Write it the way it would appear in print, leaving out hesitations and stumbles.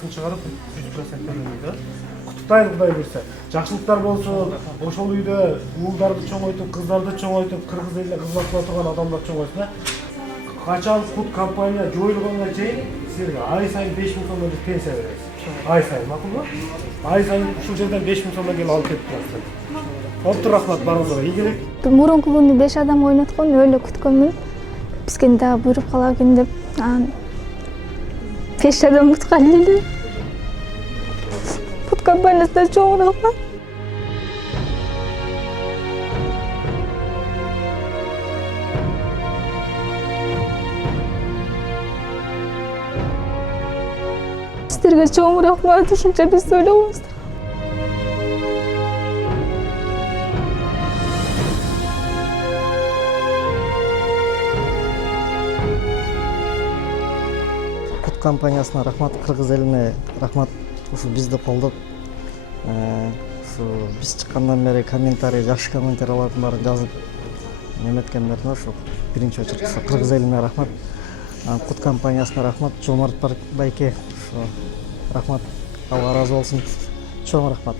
чыгарып 100% төлөйт. Куттуктайм Кудай берсе. Жакшылыктар болсун, ошол үйдө уулдарды чоңойтуп, кыздарды чоңойтуп, кыргыз элине кызмат кыла турган адамдар чоңойсун. Качан кут компания жоюлганга чейин силерге ай сайын 5000 сомдон пенсия беребиз. Ай сайын, макулбу? Ай сайын ушул жерден 5000 сомдон келип алып кетип турасыздар. Оптур рахмат барыңыздарга. Ийгилик. Мурунку күнү 5 адам ойноткон, өлө күткөнмүн. Бизге дагы буйруп кала экен деп, 5 адам уткан эле. Кут компаниясына чоң рахмат. Сіздерге чоң рахмат, ушунча бизди ойлогонуңуздар. Кут компаниясына рахмат, кыргыз элине рахмат. Ушу бизди колдоп, биз чыккандан бери комментарий, жакшы комментарийлердин баарын жазып неметкендерине ошо биринчи очередь кыргыз элине рахмат. Кут компаниясына рахмат, Жомарт байке, рахмат, Алла ыраазы болсун. Чоң рахмат.